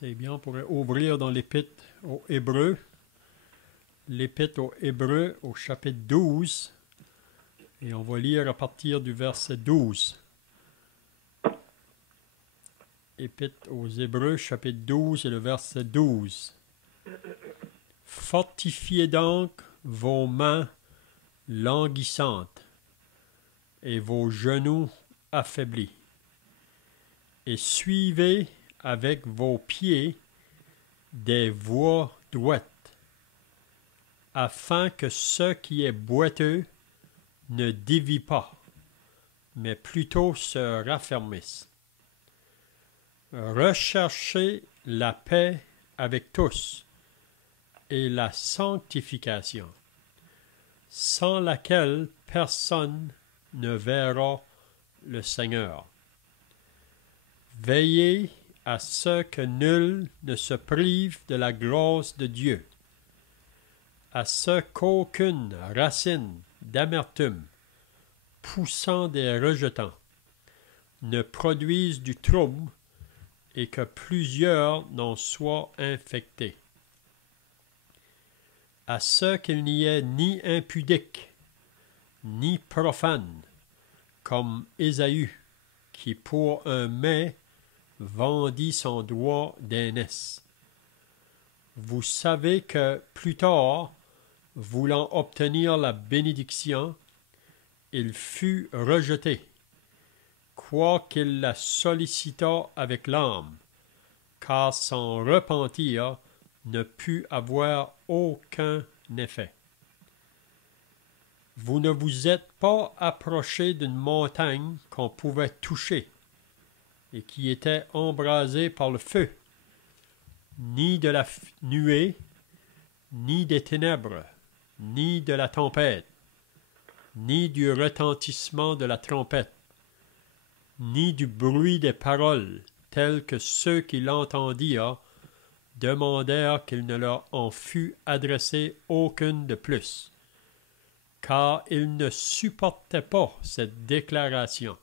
C'est bien, on pourrait ouvrir dans l'Épître aux Hébreux. L'Épître aux Hébreux au chapitre 12. Et on va lire à partir du verset 12. Épître aux Hébreux, chapitre 12 et le verset 12. Fortifiez donc vos mains languissantes et vos genoux affaiblis, et suivez avec vos pieds des voies droites, afin que ce qui est boiteux ne dévie pas, mais plutôt se raffermisse. Recherchez la paix avec tous et la sanctification, sans laquelle personne ne verra le Seigneur. Veillez à ce que nul ne se prive de la grâce de Dieu, à ce qu'aucune racine d'amertume, poussant des rejetants, ne produise du trouble et que plusieurs n'en soient infectés. À ce qu'il n'y ait ni impudique, ni profane, comme Ésaü, qui pour un mets vendit son droit d'aînesse. Vous savez que plus tard, voulant obtenir la bénédiction, il fut rejeté, quoiqu'il la sollicita avec l'âme, car son repentir ne put avoir aucun effet. Vous ne vous êtes pas approché d'une montagne qu'on pouvait toucher et qui était embrasée par le feu, ni de la nuée, ni des ténèbres, ni de la tempête, ni du retentissement de la trompette, ni du bruit des paroles, tels que ceux qui l'entendirent demandèrent qu'il ne leur en fût adressé aucune de plus, car ils ne supportaient pas cette déclaration.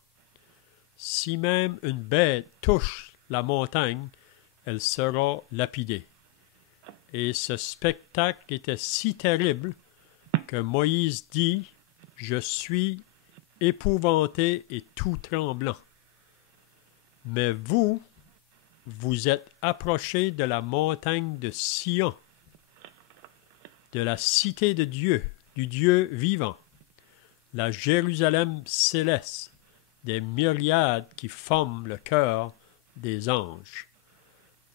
Si même une bête touche la montagne, elle sera lapidée. Et ce spectacle était si terrible que Moïse dit « Je suis épouvanté et tout tremblant. » Mais vous, vous êtes approchés de la montagne de Sion, de la cité de Dieu, du Dieu vivant, la Jérusalem céleste, des myriades qui forment le cœur des anges,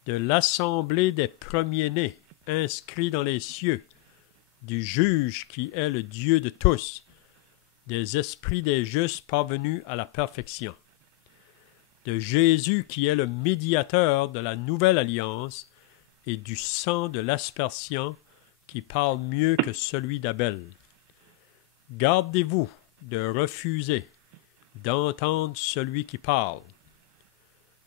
de l'assemblée des premiers-nés inscrits dans les cieux, du juge qui est le Dieu de tous, des esprits des justes parvenus à la perfection, de Jésus qui est le médiateur de la nouvelle alliance et du sang de l'aspersion qui parle mieux que celui d'Abel. Gardez-vous de refuser d'entendre celui qui parle,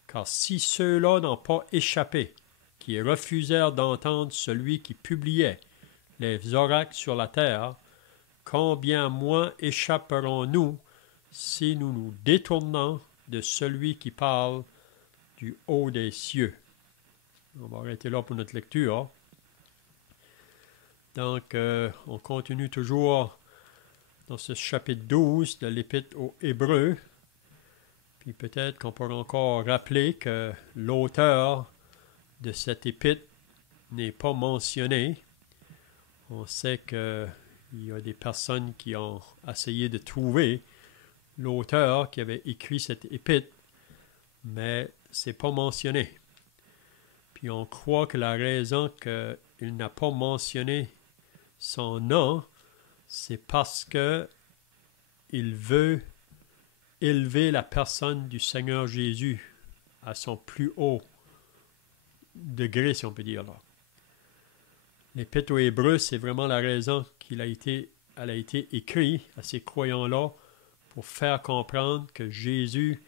car si ceux-là n'ont pas échappé, qui refusèrent d'entendre celui qui publiait les oracles sur la terre, combien moins échapperons-nous si nous nous détournons de celui qui parle du haut des cieux. On va arrêter là pour notre lecture. Donc, on continue toujours dans ce chapitre 12 de l'Épître aux Hébreux. Puis peut-être qu'on pourra encore rappeler que l'auteur de cette épître n'est pas mentionné. On sait qu'il y a des personnes qui ont essayé de trouver l'auteur qui avait écrit cette épître, mais ce n'est pas mentionné. Puis on croit que la raison qu'il n'a pas mentionné son nom, c'est parce que il veut élever la personne du Seigneur Jésus à son plus haut degré, si on peut dire là. L'Épître aux Hébreux, c'est vraiment la raison elle a été écrite à ces croyants-là pour faire comprendre que Jésus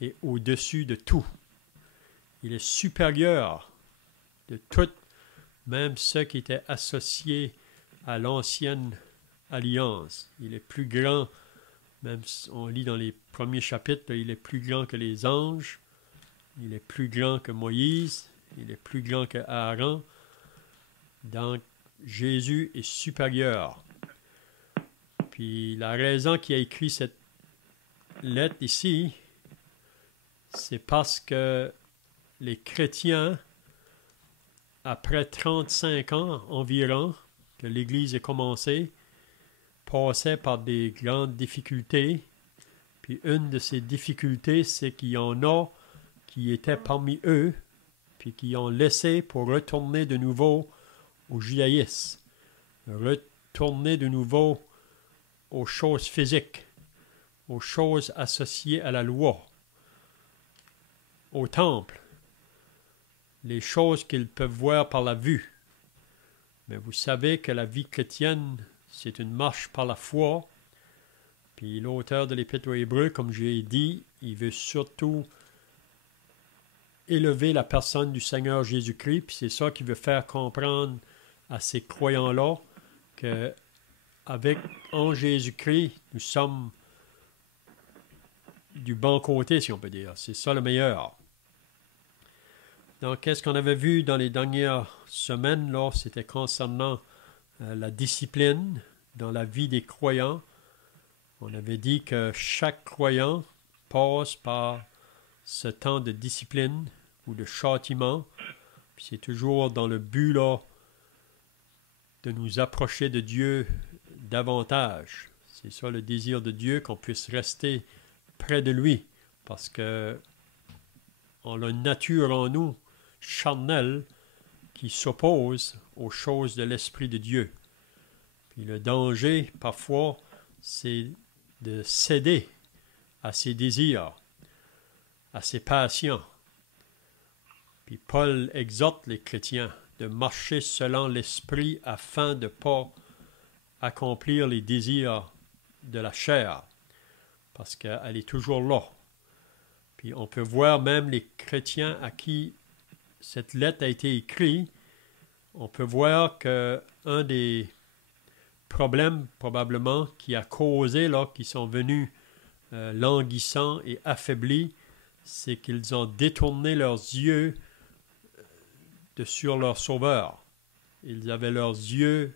est au-dessus de tout. Il est supérieur de tout, même ceux qui étaient associés à l'ancienne alliance. Il est plus grand, même si on lit dans les premiers chapitres, il est plus grand que les anges, il est plus grand que Moïse, Il est plus grand que Aaron. Donc, Jésus est supérieur. Puis la raison qu'il a écrit cette lettre ici, c'est parce que les chrétiens, après 35 ans environ que l'Église a commencé, passaient par des grandes difficultés. Puis une de ces difficultés, c'est qu'il y en a qui étaient parmi eux, puis qui ont laissé pour retourner de nouveau au judaïsme, retourner de nouveau aux choses physiques, aux choses associées à la loi, au temple, les choses qu'ils peuvent voir par la vue. Mais vous savez que la vie chrétienne, c'est une marche par la foi. Puis l'auteur de l'Épître aux Hébreux, comme j'ai dit, il veut surtout élever la personne du Seigneur Jésus-Christ. Puis c'est ça qu'il veut faire comprendre à ces croyants-là, qu'avec en Jésus-Christ, nous sommes du bon côté, si on peut dire. C'est ça le meilleur. Donc, qu'est-ce qu'on avait vu dans les dernières semaines, là, c'était concernant la discipline dans la vie des croyants. On avait dit que chaque croyant passe par ce temps de discipline ou de châtiment. Puis c'est toujours dans le but, là, de nous approcher de Dieu davantage. C'est ça le désir de Dieu, qu'on puisse rester près de lui, parce que on a une nature en nous charnelle qui s'oppose aux choses de l'Esprit de Dieu. Puis le danger, parfois, c'est de céder à ses désirs, à ses passions. Puis Paul exhorte les chrétiens de marcher selon l'Esprit afin de ne pas accomplir les désirs de la chair, parce qu'elle est toujours là. Puis on peut voir même les chrétiens à qui cette lettre a été écrite, on peut voir qu'un des problèmes probablement qui a causé, là, qui sont venus languissants et affaiblis, c'est qu'ils ont détourné leurs yeux sur leur Sauveur. Ils avaient leurs yeux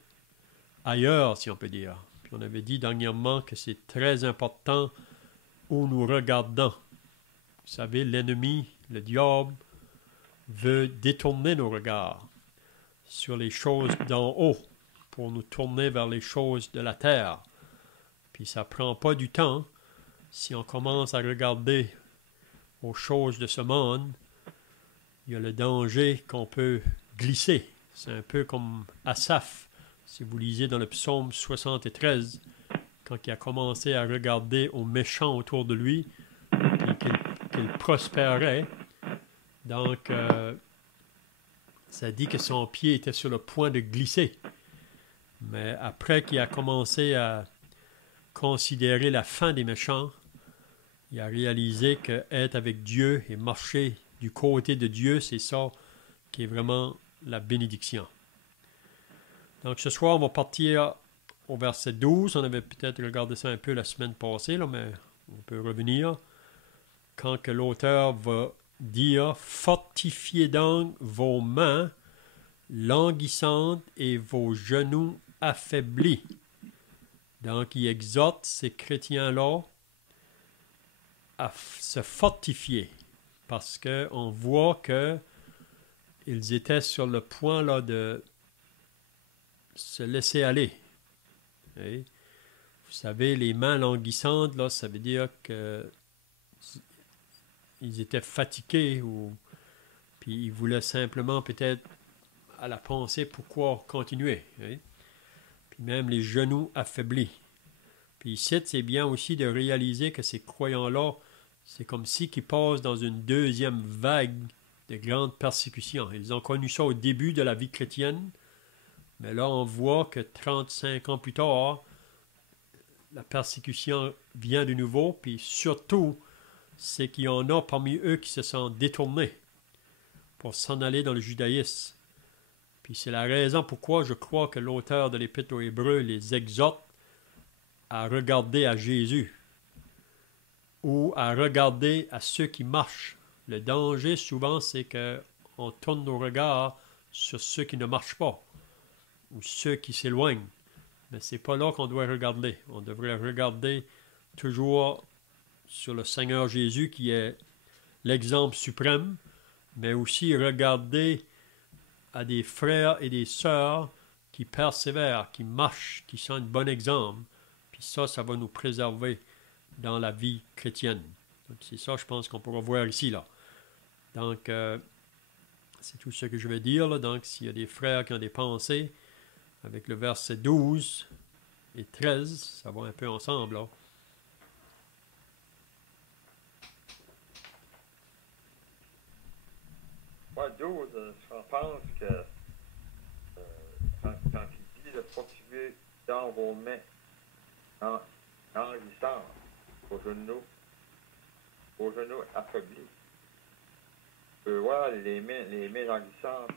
ailleurs, si on peut dire. Puis on avait dit dernièrement que c'est très important où nous regardons. Vous savez, l'ennemi, le diable, veut détourner nos regards sur les choses d'en haut pour nous tourner vers les choses de la terre. Puis ça ne prend pas du temps. Si on commence à regarder aux choses de ce monde, il y a le danger qu'on peut glisser. C'est un peu comme Asaph, si vous lisez dans le psaume 73, quand il a commencé à regarder aux méchants autour de lui, puis qu'il prospérait. Donc, ça dit que son pied était sur le point de glisser. Mais après qu'il a commencé à considérer la fin des méchants, il a réalisé qu'être avec Dieu et marcher du côté de Dieu, c'est ça qui est vraiment la bénédiction. Donc ce soir, on va partir au verset 12. On avait peut-être regardé ça un peu la semaine passée, là, mais on peut revenir. Quand que l'auteur va dire « Fortifiez donc vos mains languissantes et vos genoux affaiblis. » Donc il exhorte ces chrétiens-là à se fortifier, parce qu'on voit qu'ils étaient sur le point là, de se laisser aller. Et vous savez, les mains languissantes, là, ça veut dire qu'ils étaient fatigués, puis ils voulaient simplement peut-être à la pensée pourquoi continuer. Hein? Puis même les genoux affaiblis. Puis ici, c'est bien aussi de réaliser que ces croyants-là, c'est comme si qu'ils passent dans une deuxième vague de grandes persécutions. Ils ont connu ça au début de la vie chrétienne, mais là, on voit que 35 ans plus tard, la persécution vient de nouveau, puis surtout, c'est qu'il y en a parmi eux qui se sont détournés pour s'en aller dans le judaïsme. Puis c'est la raison pourquoi je crois que l'auteur de l'Épître aux Hébreux les exhorte à regarder à Jésus ou à regarder à ceux qui marchent. Le danger, souvent, c'est que on tourne nos regards sur ceux qui ne marchent pas ou ceux qui s'éloignent. Mais c'est pas là qu'on doit regarder. On devrait regarder toujours sur le Seigneur Jésus qui est l'exemple suprême, mais aussi regarder à des frères et des sœurs qui persévèrent, qui marchent, qui sont un bon exemple. Puis ça va nous préserver dans la vie chrétienne. Donc c'est ça, je pense, qu'on pourra voir ici, là. Donc, c'est tout ce que je vais dire, là. Donc, s'il y a des frères qui ont des pensées, avec le verset 12 et 13, ça va un peu ensemble, là. Ouais, 12, je pense que quand il dit de poursuivre dans vos mains en glissant vos genoux affaiblis. Tu peux voir les mains languissantes,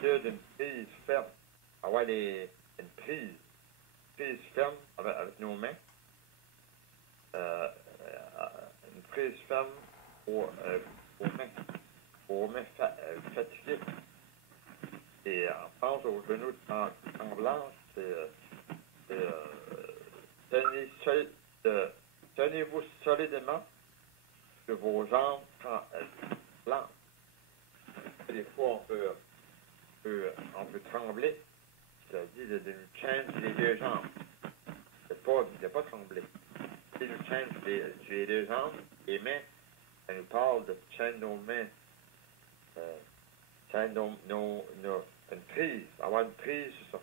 c'est d'une prise ferme. Avoir une prise ferme avec nos mains. Une prise ferme pour mains fatiguées. Et on pense aux genoux tremblants, tenez-vous solidement sur vos jambes tremblantes. Des fois, on peut trembler. Ça dit de nous chaîne sur les deux jambes. De pas trembler. Si nous chaîne sur les deux jambes, les mains, ça nous parle de chaîne nos mains. Chaîne une prise. Avoir une prise, c'est ça.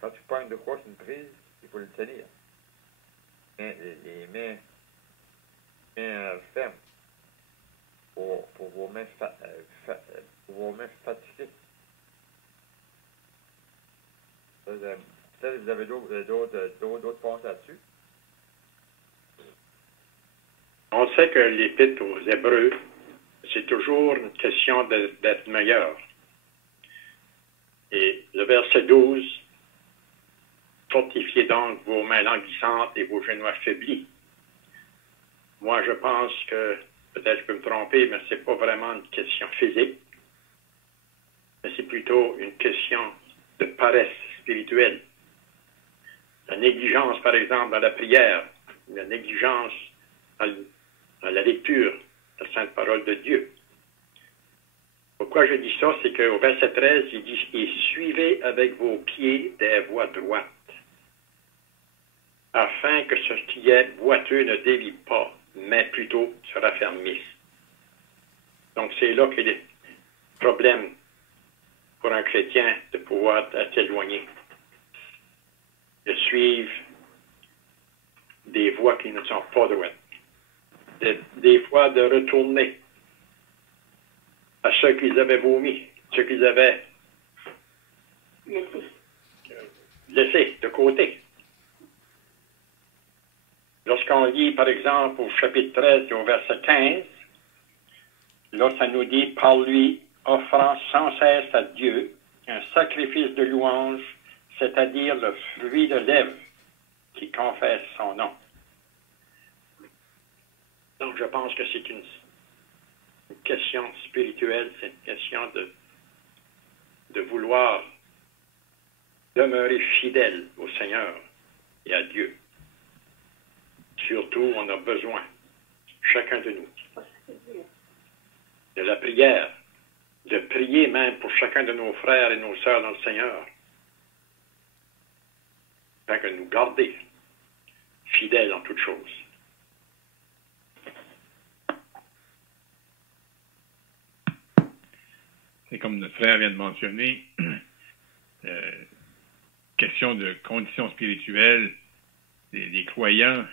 Quand tu pognes de quoi, c'est une prise, il faut le tenir. Les mains fermes pour vos mains fatiguées. Peut-être que vous avez d'autres pensées là-dessus. On sait que l'Épître aux Hébreux, c'est toujours une question d'être meilleur. Et le verset 12, fortifiez donc vos mains languissantes et vos genoux affaiblis. Moi, je pense que, peut-être je peux me tromper, mais c'est pas vraiment une question physique, mais c'est plutôt une question de paresse spirituelle. La négligence, par exemple, dans la prière, la négligence dans la lecture de la Sainte Parole de Dieu. Pourquoi je dis ça, c'est qu'au verset 13, il dit « Et suivez avec vos pieds des voies droites, afin que ce qui est boiteux ne dévie pas, mais plutôt se raffermisse. » Donc c'est là qu'il y a des problèmes pour un chrétien de pouvoir s'éloigner, de suivre des voies qui ne sont pas droites, des fois de retourner à ceux qu'ils avaient vomi, ceux qu'ils avaient laissés de côté. Lorsqu'on lit, par exemple, au chapitre 13 et au verset 15, là, ça nous dit « Par lui, offrant sans cesse à Dieu un sacrifice de louange, c'est-à-dire le fruit de lèvres qui confesse son nom. » Donc, je pense que c'est une question spirituelle, c'est une question de vouloir demeurer fidèle au Seigneur et à Dieu. Surtout, on a besoin, chacun de nous, de la prière, de prier même pour chacun de nos frères et nos sœurs dans le Seigneur, afin que nous garder fidèles en toutes choses. C'est comme notre frère vient de mentionner, question de conditions spirituelles, des croyants,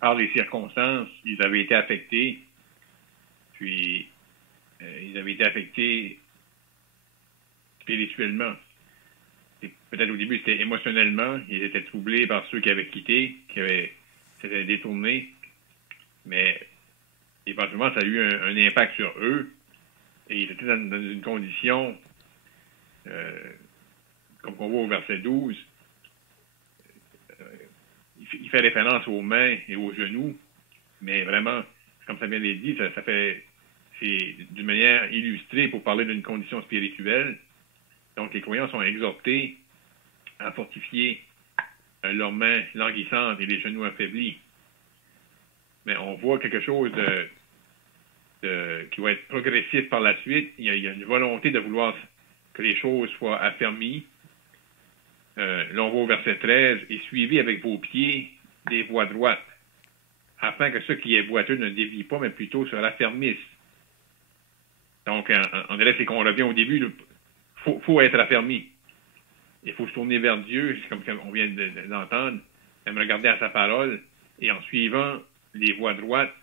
par les circonstances, ils avaient été affectés, puis ils avaient été affectés spirituellement. Et peut-être au début, c'était émotionnellement, ils étaient troublés par ceux qui avaient quitté, s'étaient détournés, mais éventuellement, ça a eu un impact sur eux, et ils étaient dans une condition, comme on voit au verset 12, il fait référence aux mains et aux genoux, mais vraiment, comme ça vient d'être dit, c'est c'est d'une manière illustrée pour parler d'une condition spirituelle. Donc, les croyants sont exhortés à fortifier leurs mains languissantes et les genoux affaiblis. Mais on voit quelque chose qui va être progressif par la suite. Il y a une volonté de vouloir que les choses soient affermies. Là, on va au verset 13. « Et suivez avec vos pieds des voies droites, afin que ceux qui est boiteux ne dévient pas, mais plutôt se raffermissent. » Donc, en direct, c'est qu'on revient au début, il faut être affermi. Il faut se tourner vers Dieu, c'est comme on vient d'entendre, même regarder à sa parole, et en suivant les voies droites,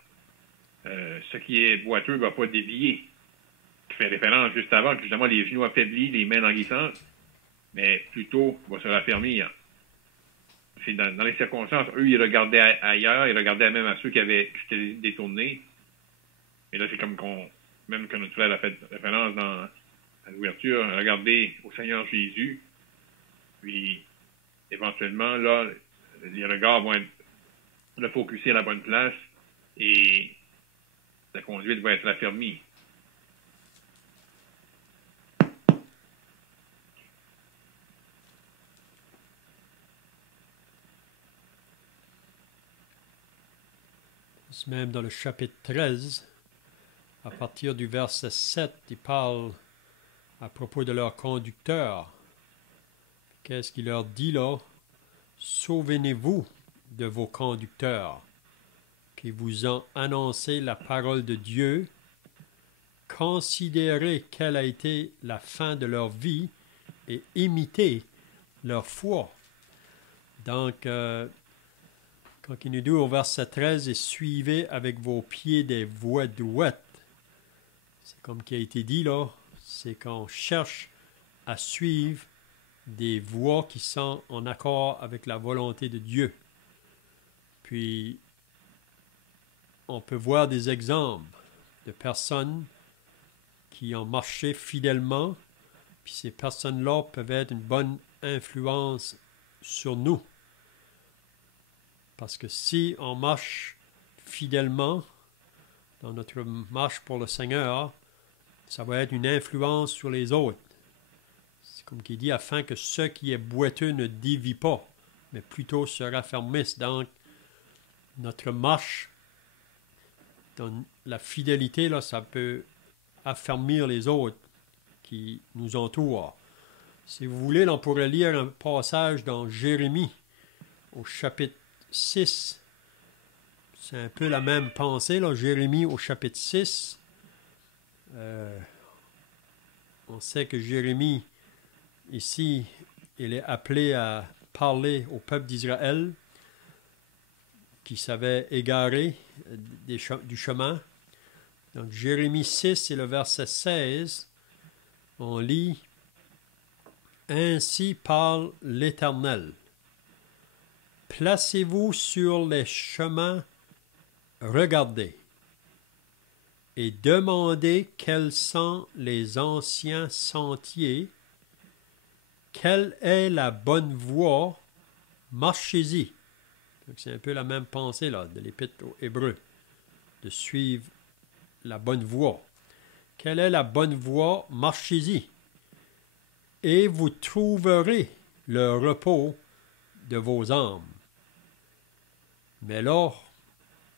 ce qui est boiteux ne va pas dévier. Qui fait référence juste avant, justement, les genoux affaiblis, les mains languissantes, mais plutôt va se raffermir. C'est dans les circonstances, eux, ils regardaient ailleurs, ils regardaient même à ceux qui s'étaient détournés. Et là, c'est comme même que notre frère a fait référence dans l'ouverture, regarder au Seigneur Jésus, puis éventuellement, là, les regards vont être refocusés à la bonne place et la conduite va être affermie. Même dans le chapitre 13, à partir du verset 7, il parle à propos de leur conducteur. Qu'est-ce qu'il leur dit là? Souvenez-vous de vos conducteurs qui vous ont annoncé la parole de Dieu. Considérez quelle a été la fin de leur vie et imitez leur foi. Donc, quand il nous dit au verset 13, « Et suivez avec vos pieds des voies droites », c'est comme qui a été dit là, c'est qu'on cherche à suivre des voies qui sont en accord avec la volonté de Dieu. Puis, on peut voir des exemples de personnes qui ont marché fidèlement, puis ces personnes-là peuvent être une bonne influence sur nous. Parce que si on marche fidèlement dans notre marche pour le Seigneur, ça va être une influence sur les autres. C'est comme qu'il dit, afin que ceux qui est boiteux ne dévient pas, mais plutôt se raffermissent. Donc, notre marche dans la fidélité, là, ça peut affermir les autres qui nous entourent. Si vous voulez, on pourrait lire un passage dans Jérémie, au chapitre 6. C'est un peu la même pensée, là. Jérémie au chapitre 6. On sait que Jérémie, ici, il est appelé à parler au peuple d'Israël qui s'avait égaré du chemin. Donc, Jérémie 6 et le verset 16, on lit « Ainsi parle l'Éternel. Placez-vous sur les chemins, regardez, et demandez quels sont les anciens sentiers, quelle est la bonne voie, marchez-y. » C'est un peu la même pensée là, de l'Épître aux Hébreux, de suivre la bonne voie. Quelle est la bonne voie, marchez-y, et vous trouverez le repos de vos âmes. Mais là,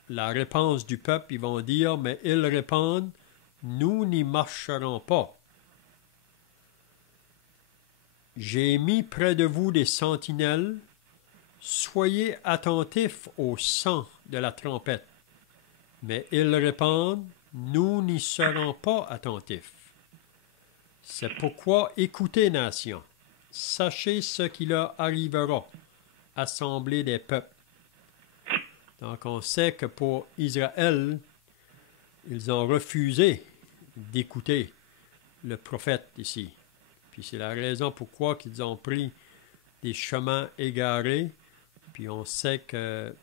la réponse du peuple, ils vont dire, mais ils répondent, nous n'y marcherons pas. J'ai mis près de vous des sentinelles, soyez attentifs au son de la trompette. Mais ils répondent, nous n'y serons pas attentifs. C'est pourquoi écoutez, nation, sachez ce qui leur arrivera, assemblée des peuples. Donc, on sait que pour Israël, ils ont refusé d'écouter le prophète ici. Puis c'est la raison pourquoi ils ont pris des chemins égarés. Puis on sait que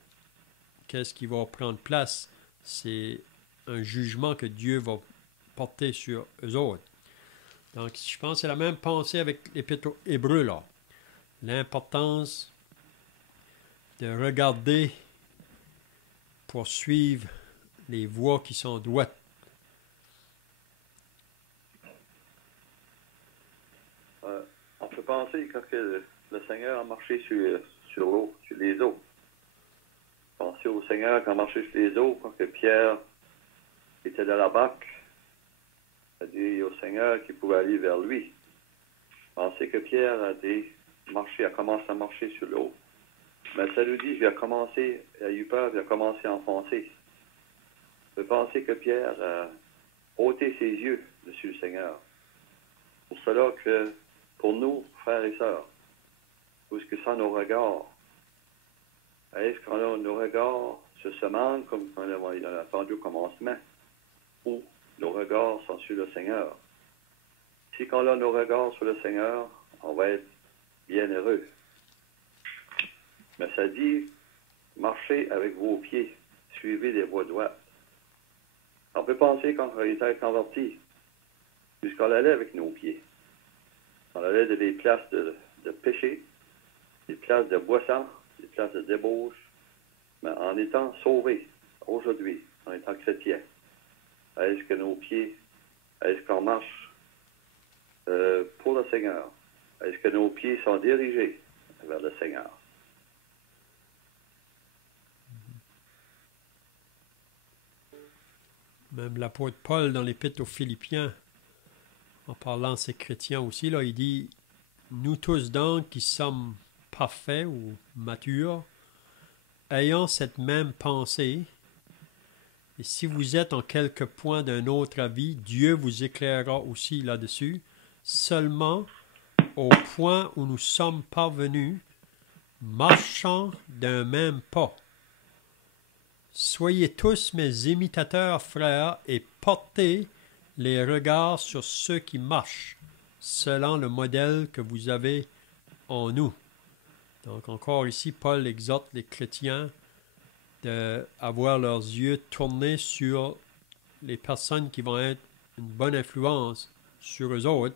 qu'est-ce qui va prendre place, c'est un jugement que Dieu va porter sur eux autres. Donc, je pense que c'est la même pensée avec l'Épître aux Hébreux, là. L'importance de regarder pour suivre les voies qui sont droites. on peut penser quand que le Seigneur a marché sur l'eau, sur les eaux. Pensez au Seigneur qui a marché sur les eaux quand que Pierre était dans la barque. Il a dit au Seigneur qu'il pouvait aller vers lui. Pensez que Pierre a commencé à marcher sur l'eau. Mais ça nous dit qu'il a eu peur, il a commencé à enfoncer. On peut penser que Pierre a ôté ses yeux dessus le Seigneur. Pour cela que, pour nous, frères et sœurs, où est-ce que sont nos regards? Est-ce qu'on a nos regards sur ce monde, comme on a entendu au commencement, ou nos regards sont sur le Seigneur? Si on a nos regards sur le Seigneur, on va être bien heureux. Mais ça dit, marchez avec vos pieds, suivez les voies droites. On peut penser quand on était converti, puisqu'on allait avec nos pieds. On allait de des places de péché, des places de boisson, des places de débauche, mais en étant sauvés, aujourd'hui, en étant chrétiens, est-ce que nos pieds, est-ce qu'on marche pour le Seigneur? Est-ce que nos pieds sont dirigés vers le Seigneur? Même l'apôtre Paul, dans l'Épître aux Philippiens, en parlant de ces chrétiens aussi, là, il dit « Nous tous donc qui sommes parfaits ou matures, ayant cette même pensée, et si vous êtes en quelque point d'un autre avis, Dieu vous éclairera aussi là-dessus, seulement au point où nous sommes parvenus, marchant d'un même pas. Soyez tous mes imitateurs, frères, et portez les regards sur ceux qui marchent, selon le modèle que vous avez en nous. » Donc encore ici, Paul exhorte les chrétiens d'avoir leurs yeux tournés sur les personnes qui vont être une bonne influence sur eux autres.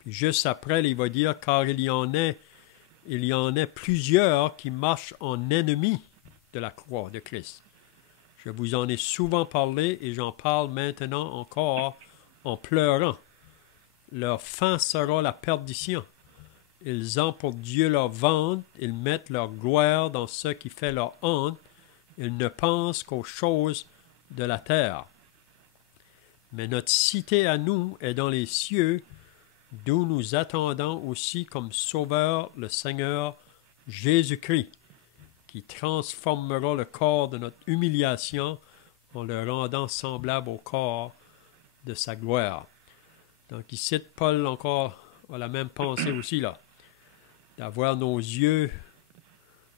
Puis juste après, il va dire, car il y en a plusieurs qui marchent en ennemis de la croix de Christ. Je vous en ai souvent parlé et j'en parle maintenant encore en pleurant. Leur fin sera la perdition. Ils ont pour Dieu leur vente, ils mettent leur gloire dans ce qui fait leur honte, ils ne pensent qu'aux choses de la terre. Mais notre cité à nous est dans les cieux, d'où nous attendons aussi comme Sauveur le Seigneur Jésus-Christ, qui transformera le corps de notre humiliation en le rendant semblable au corps de sa gloire. Donc il cite Paul encore à la même pensée aussi là, d'avoir nos yeux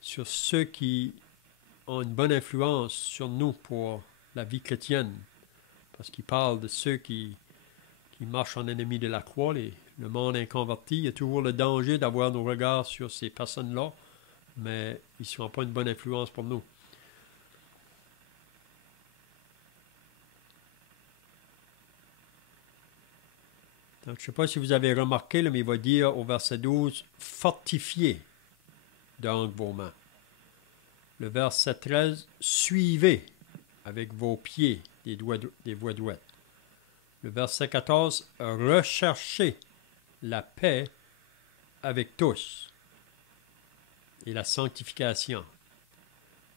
sur ceux qui ont une bonne influence sur nous pour la vie chrétienne, parce qu'il parle de ceux qui marchent en ennemi de la croix, le monde inconverti. Il y a toujours le danger d'avoir nos regards sur ces personnes-là, mais ils ne sont pas une bonne influence pour nous. Donc, je ne sais pas si vous avez remarqué, mais il va dire au verset 12, « Fortifiez donc vos mains. » Le verset 13, « Suivez avec vos pieds des voies droites. » Le verset 14, « Recherchez la paix avec tous. » Et la sanctification.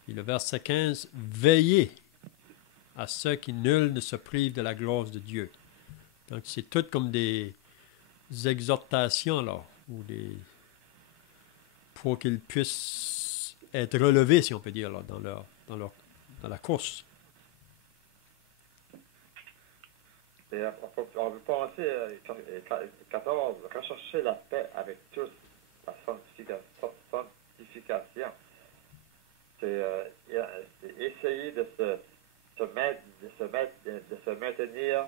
Et le verset 15, « Veillez à ce que nul ne se prive de la grâce de Dieu. » Donc, c'est tout comme des exhortations, là, ou pour qu'ils puissent être relevés, si on peut dire, là, dans la course. Et on veut penser à 14, rechercher la paix avec tous, la sanctification. C'est essayer de se maintenir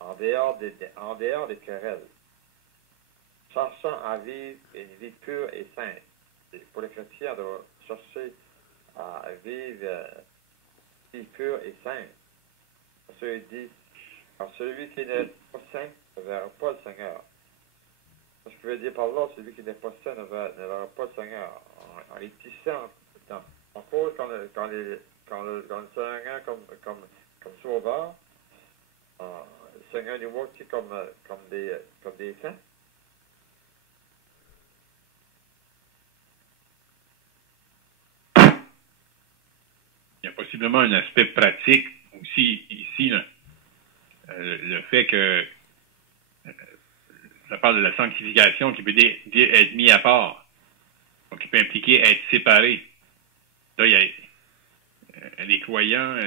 en dehors des querelles, cherchant à vivre une vie pure et sainte. Et pour les chrétiens, on doit chercher à vivre une vie pure et sainte. Parce qu'il dit, car celui qui n'est pas saint ne verra pas le Seigneur. Ce que veut dire par là, celui qui n'est pas saint ne verra pas le Seigneur. En les tissant, en cause quand le Seigneur comme sauveur, le Seigneur nous voit aussi comme des saints. possiblement un aspect pratique aussi ici, là. Le fait que ça parle de la sanctification qui peut dire être mis à part, donc qui peut impliquer être séparé. Là, il y a les croyants,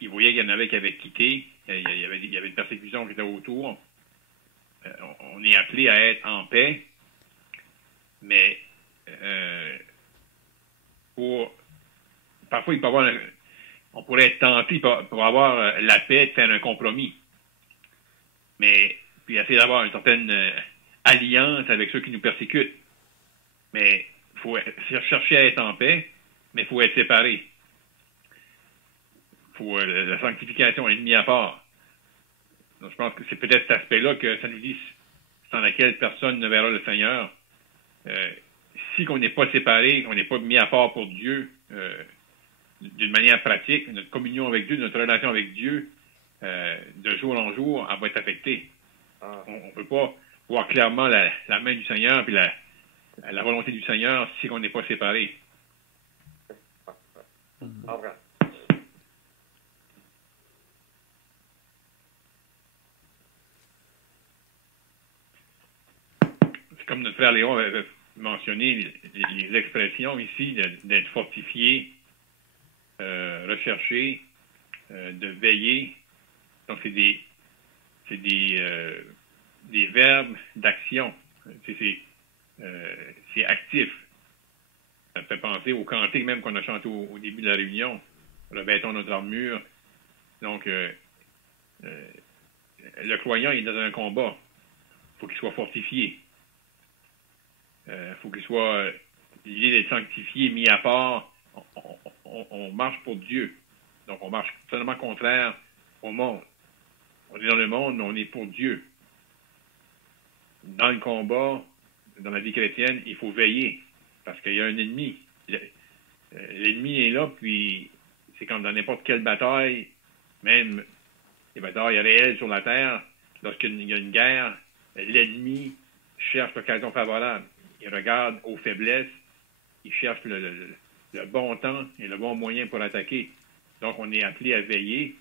ils voyaient qu'il y en avait qui avaient quitté, il y avait une persécution qui était autour. On est appelé à être en paix, mais parfois il peut avoir on pourrait être tenté pour avoir la paix de faire un compromis. Mais puis essayer d'avoir une certaine alliance avec ceux qui nous persécutent. Mais il faut chercher à être en paix, mais il faut être séparé. La sanctification est mise à part. Donc, je pense que c'est peut-être cet aspect-là que ça nous dit sans laquelle personne ne verra le Seigneur. Si qu'on n'est pas séparé, qu'on n'est pas mis à part pour Dieu, d'une manière pratique, notre communion avec Dieu, notre relation avec Dieu, de jour en jour, elle va être affectée. On ne peut pas voir clairement la main du Seigneur et la volonté du Seigneur si on n'est pas séparé. C'est comme notre frère Léon avait mentionné les expressions ici d'être fortifié, recherché, de veiller. Donc, c'est des verbes d'action. C'est actif. Ça me fait penser au cantique même qu'on a chanté au début de la réunion. Revêtons notre armure. Donc, le croyant est dans un combat. Il faut qu'il soit fortifié. Il faut qu'il soit l'idée d'être sanctifié, mis à part. On marche pour Dieu. Donc, on marche totalement contraire au monde. On est dans le monde, mais on est pour Dieu. Dans le combat, dans la vie chrétienne, il faut veiller, parce qu'il y a un ennemi. L'ennemi est là, puis c'est comme dans n'importe quelle bataille, même les batailles réelles sur la terre, lorsqu'il y a une guerre, l'ennemi cherche l'occasion favorable. Il regarde aux faiblesses, il cherche le bon temps et le bon moyen pour attaquer. Donc, on est appelé à veiller.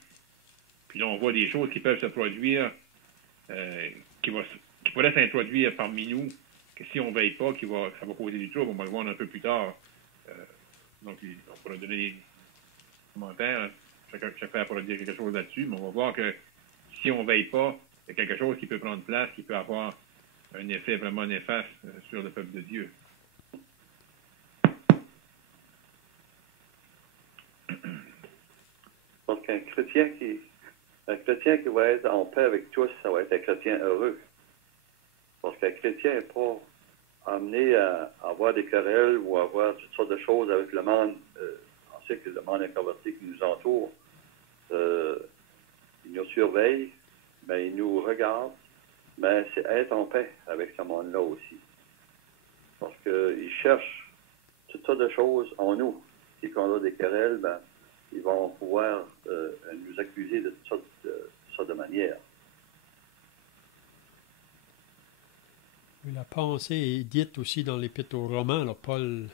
Puis là, on voit des choses qui peuvent se produire, qui pourraient s'introduire parmi nous, que si on ne veille pas, ça va causer du trouble. On va le voir un peu plus tard. Donc, on pourra donner des commentaires. Chacun pourra dire quelque chose là-dessus, mais on va voir que si on ne veille pas, il y a quelque chose qui peut prendre place, qui peut avoir un effet vraiment néfaste sur le peuple de Dieu. Donc, un chrétien qui va être en paix avec tous, ça va être un chrétien heureux. Parce qu'un chrétien n'est pas amené à avoir des querelles ou à avoir toutes sortes de choses avec le monde. On sait que le monde inconverti qui nous entoure, il nous surveille, mais il nous regarde, mais c'est être en paix avec ce monde-là aussi. Parce qu'ils cherchent toutes sortes de choses en nous. Si on a des querelles, ben, ils vont pouvoir nous accuser de toutes sortes de manières. La pensée est dite aussi dans l'Épître aux Romains. Alors Paul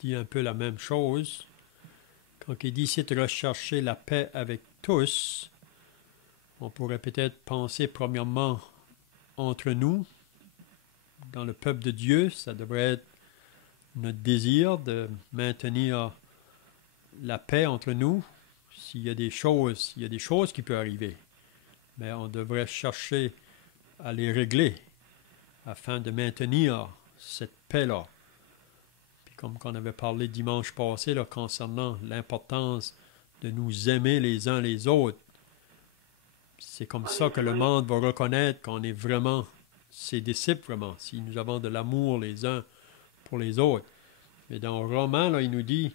dit un peu la même chose. Quand il dit c'est de rechercher la paix avec tous, on pourrait peut-être penser premièrement entre nous, dans le peuple de Dieu. Ça devrait être notre désir de maintenir la paix entre nous. Il y a des choses qui peuvent arriver, mais on devrait chercher à les régler afin de maintenir cette paix-là. Puis comme on avait parlé dimanche passé là, concernant l'importance de nous aimer les uns les autres, c'est comme ça que le monde va reconnaître qu'on est vraiment ses disciples, vraiment, si nous avons de l'amour les uns pour les autres. Mais dans Romains, là, il nous dit,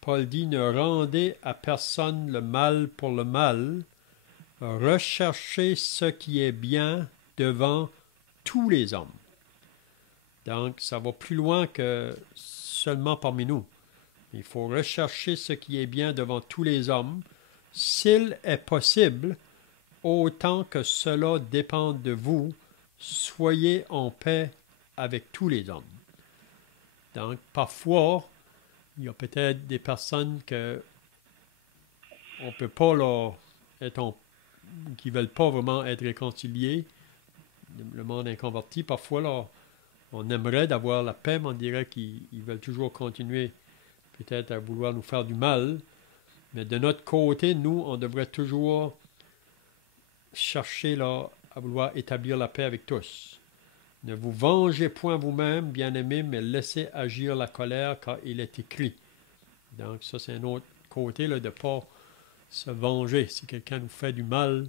Paul dit, ne rendez à personne le mal pour le mal, recherchez ce qui est bien devant tous les hommes. Donc, ça va plus loin que seulement parmi nous. Il faut rechercher ce qui est bien devant tous les hommes, s'il est possible, autant que cela dépende de vous, soyez en paix avec tous les hommes. Donc, parfois, il y a peut-être des personnes que on peut pas là, qui veulent pas vraiment être réconciliés, le monde inconverti, parfois là, on aimerait d'avoir la paix, mais on dirait qu'ils veulent toujours continuer peut-être à vouloir nous faire du mal. Mais de notre côté, nous, on devrait toujours chercher là, à vouloir établir la paix avec tous. Ne vous vengez point vous-même, bien-aimés, mais laissez agir la colère car il est écrit. Donc ça, c'est un autre côté là, de ne pas se venger. Si quelqu'un nous fait du mal,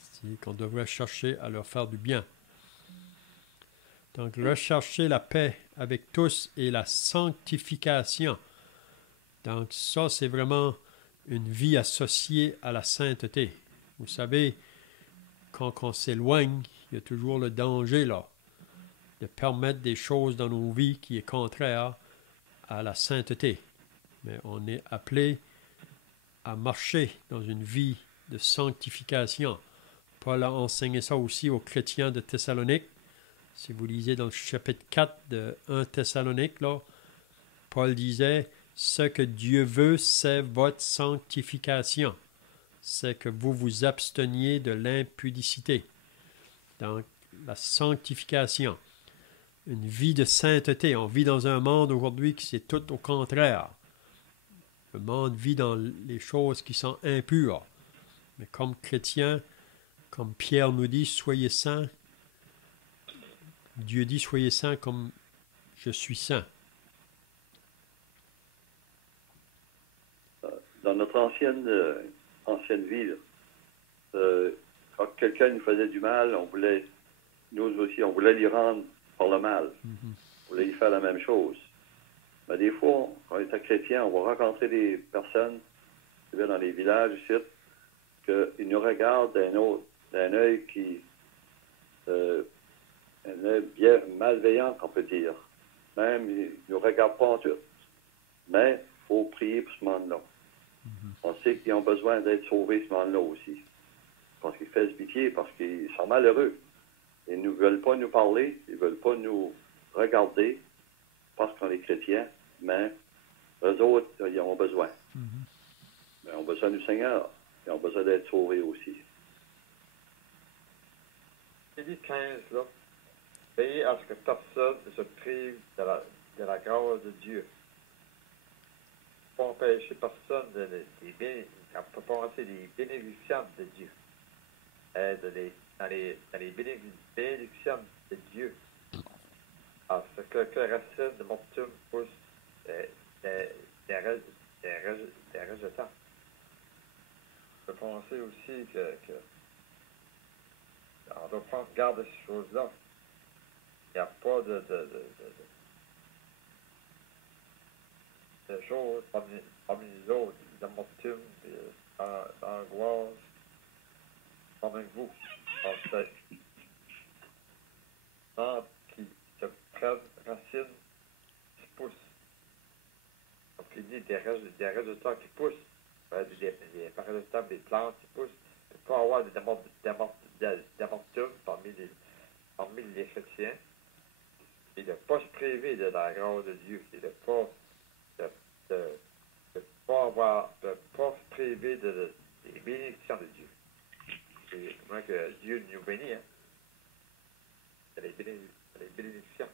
c'est qu'on devrait chercher à leur faire du bien. Donc, rechercher la paix avec tous et la sanctification. Donc, ça, c'est vraiment une vie associée à la sainteté. Vous savez, quand on s'éloigne, il y a toujours le danger, là, de permettre des choses dans nos vies qui est contraire à la sainteté. Mais on est appelé à marcher dans une vie de sanctification. Paul a enseigné ça aussi aux chrétiens de Thessalonique. Si vous lisez dans le chapitre 4 de 1 Thessalonique, là, Paul disait « Ce que Dieu veut, c'est votre sanctification. C'est que vous vous absteniez de l'impudicité. » Donc, la sanctification. Une vie de sainteté. On vit dans un monde aujourd'hui qui c'est tout au contraire. Le monde vit dans les choses qui sont impures. Mais comme chrétiens, comme Pierre nous dit, soyez saints. Dieu dit, soyez saints comme je suis saint. Dans notre ancienne vie, là, quand quelqu'un nous faisait du mal, nous aussi, on voulait lui rendre par le mal. On voulait lui faire la même chose. Mais des fois, quand on est chrétien, on va rencontrer des personnes, dans les villages ici, qu'ils nous regardent d'un œil qui... un œil bien malveillant, on peut dire. Même, ils ne nous regardent pas en tout. Mais il faut prier pour ce monde-là. On sait qu'ils ont besoin d'être sauvés, ce monde-là aussi. Parce qu'ils font pitié, parce qu'ils sont malheureux. Ils ne veulent pas nous parler, ils ne veulent pas nous regarder, parce qu'on est chrétiens, mais eux autres, ils ont besoin. Ils ont besoin du Seigneur. Ils ont besoin d'être sauvés aussi. Élie 15, là. Veillez à ce que personne ne se prive de la grâce de Dieu. Pas empêcher personne on peut penser des bénédictions de Dieu. Dans les bénédictions de Dieu. Parce que la racine de mortum pousse des rejetants. On peut penser aussi que on doit prendre garde de ces choses-là. Il n'y a pas de choses parmi les autres, d'amertume, d'angoisse, comme vous. Parce que qui se prennent racines, qui poussent. Donc il dit des résultats qui poussent, des résultats des plantes qui poussent. Il peut pas avoir d'amertume parmi les chrétiens. Et de ne pas se priver de la grâce de Dieu. Et de ne pas se priver des bénédictions de Dieu. C'est comment que Dieu nous bénit, hein? C'est les bénédictions.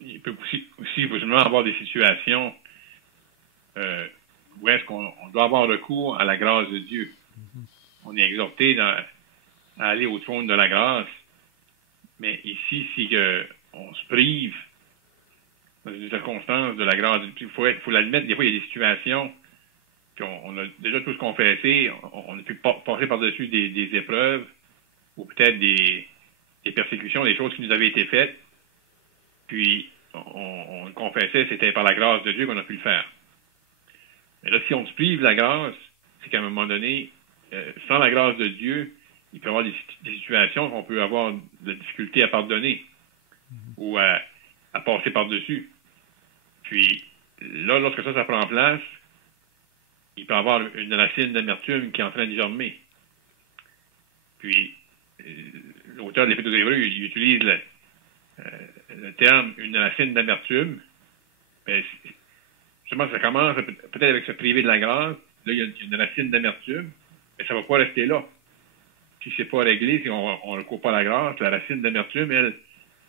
Il peut aussi possiblement avoir des situations où est-ce qu'on doit avoir recours à la grâce de Dieu. On est exhorté à aller au trône de la grâce, mais ici, si on se prive dans une circonstance de la grâce, il faut l'admettre, des fois, il y a des situations qu'on a déjà tous confessé, on a pu passer par-dessus des épreuves, ou peut-être des persécutions, des choses qui nous avaient été faites, puis on le confessait, c'était par la grâce de Dieu qu'on a pu le faire. Mais là, si on se prive de la grâce, c'est qu'à un moment donné, sans la grâce de Dieu, il peut y avoir des situations qu'on peut avoir de la difficulté à pardonner ou à passer par-dessus. Puis là, lorsque ça prend place, il peut y avoir une racine d'amertume qui est en train de germer. Puis, l'auteur de l'Épître aux Hébreux, il utilise le terme une racine d'amertume. Mais justement, ça commence peut-être avec se priver de la grâce. Là, il y a une racine d'amertume, mais ça ne va pas rester là. Si ce n'est pas réglé, si on ne recourt pas à la grâce, la racine d'amertume, elle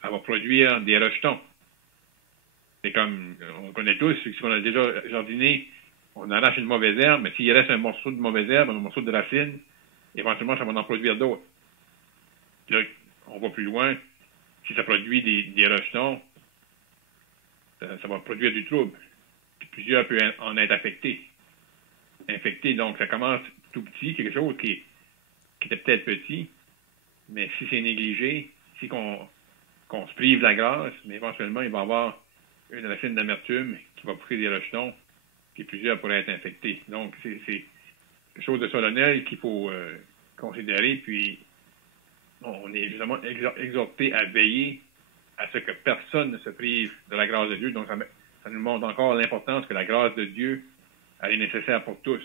va produire des rejetons. C'est comme, on connaît tous, si on a déjà jardiné, on arrache une mauvaise herbe, mais s'il reste un morceau de mauvaise herbe, un morceau de racine, éventuellement, ça va en produire d'autres. Là, on va plus loin. Si ça produit des rejetons, ça va produire du trouble. Puis plusieurs peuvent en être affectés. Infectés, donc ça commence tout petit, quelque chose qui était peut-être petit, mais si c'est négligé, si qu'on se prive de la grâce, mais éventuellement, il va y avoir une racine d'amertume qui va pousser des rejetons, puis plusieurs pourraient être infectés. Donc, c'est quelque chose de solennel qu'il faut considérer, puis on est justement exhorté à veiller à ce que personne ne se prive de la grâce de Dieu. Donc, ça nous montre encore l'importance que la grâce de Dieu, elle est nécessaire pour tous.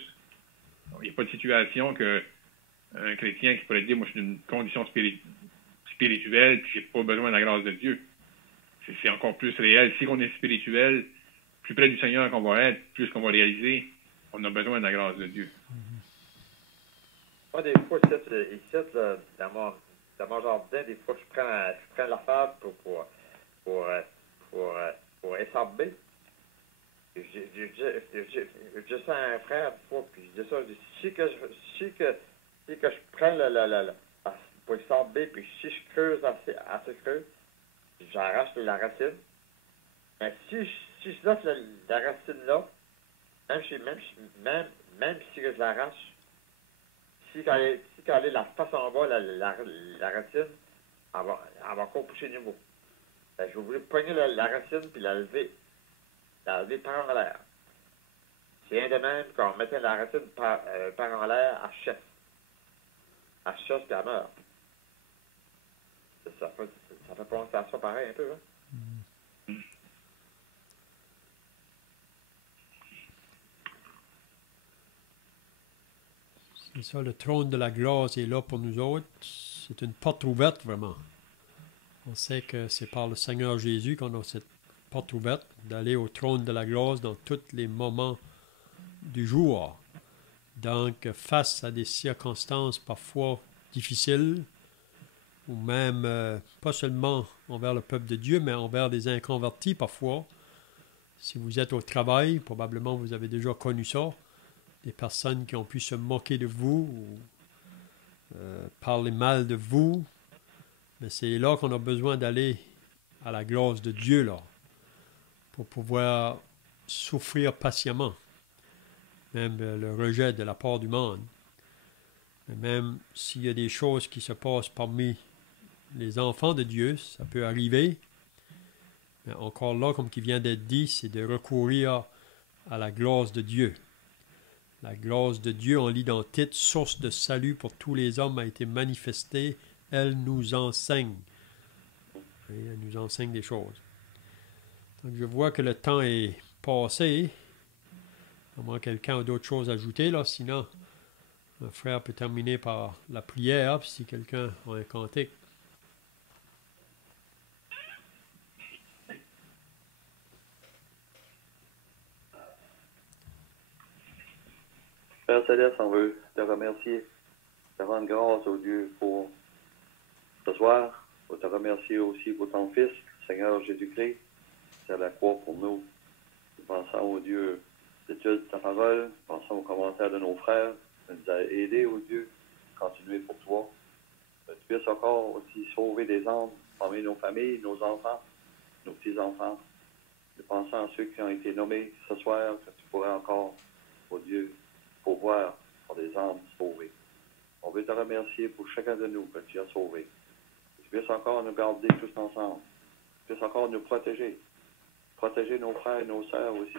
Donc, il n'y a pas de situation qu'un chrétien qui pourrait dire, moi, je suis dans une condition spirituelle, puis j'ai pas besoin de la grâce de Dieu. C'est encore plus réel. Si on est spirituel, plus près du Seigneur qu'on va être, plus qu'on va réaliser, on a besoin de la grâce de Dieu. Moi, des fois, ici là, dans mon jardin, des fois, je prends la fable pour essorber. Je sens un frère, des fois, puis je dis ça, je dis, si que je prends pour essorber, puis si je creuse assez creux, j'arrache la racine. Mais si je laisse la racine là, même si je l'arrache, si quand elle est la face en bas, la racine, elle va encore pousser de nouveau. Je vais vouloir pogner la racine puis la lever par en l'air. C'est rien de même qu'on mettait la racine par en l'air, elle chasse. Elle chasse puis elle meurt. Ça fait penser à ça pareil un peu, hein? C'est ça, le trône de la grâce est là pour nous autres. C'est une porte ouverte, vraiment. On sait que c'est par le Seigneur Jésus qu'on a cette porte ouverte, d'aller au trône de la grâce dans tous les moments du jour. Donc, face à des circonstances parfois difficiles, ou même pas seulement envers le peuple de Dieu, mais envers des inconvertis parfois. Si vous êtes au travail, probablement vous avez déjà connu ça, des personnes qui ont pu se moquer de vous ou parler mal de vous. Mais c'est là qu'on a besoin d'aller à la grâce de Dieu, là, pour pouvoir souffrir patiemment, même le rejet de la part du monde. Mais même s'il y a des choses qui se passent parmi les enfants de Dieu, ça peut arriver. Mais encore là, comme qui vient d'être dit, c'est de recourir à la grâce de Dieu. La grâce de Dieu, on lit dans Tite, source de salut pour tous les hommes a été manifestée. Elle nous enseigne. Et elle nous enseigne des choses. Donc je vois que le temps est passé. À moins que quelqu'un a d'autres choses à ajouter, là. Sinon, un frère peut terminer par la prière, puis si quelqu'un a un cantique. Père Céleste, on veut te remercier, te rendre grâce au Dieu pour ce soir. On veut te remercier aussi pour ton Fils, Seigneur Jésus-Christ, c'est à la croix pour nous. Nous pensons au Dieu d'étude de ta parole, nous pensons aux commentaires de nos frères, tu nous as aidés, au Dieu, continuer pour toi. Que tu puisses encore aussi sauver des âmes parmi nos familles, nos enfants, nos petits-enfants. Nous pensons à ceux qui ont été nommés ce soir, que tu pourrais encore, au Dieu, pouvoir pour des âmes sauvées. On veut te remercier pour chacun de nous que tu as sauvés. Que tu puisses encore nous garder tous ensemble. Que tu puisses encore nous protéger. Protéger nos frères et nos sœurs aussi.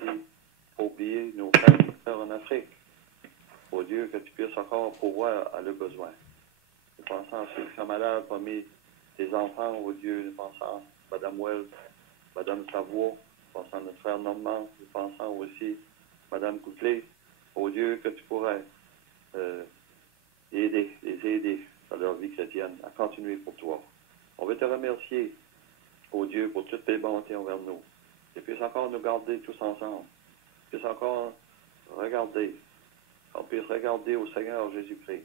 Pas oublier nos frères et sœurs en Afrique. Oh Dieu, que tu puisses encore pouvoir à leurs besoins. Nous pensons à ceux qui sont malades parmi tes enfants, oh Dieu. Nous pensons à Mme Wells, Mme Savoie. Nous pensons à notre frère Normand. Nous pensons aussi à Mme Coutelet. Oh Dieu, que tu pourrais les aider dans leur vie chrétienne, à continuer pour toi. On veut te remercier, ô Dieu, pour toutes tes bontés envers nous. Et puisse encore nous garder tous ensemble. Puisse encore regarder. On puisse regarder au Seigneur Jésus-Christ,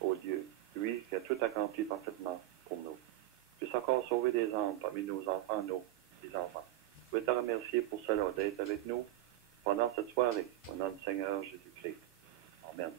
ô Dieu, lui qui a tout accompli parfaitement pour nous. Puisse encore sauver des âmes parmi nos enfants, les enfants. Je veux te remercier pour cela, d'être avec nous pendant cette soirée, au nom du Seigneur Jésus-Christ. Amen.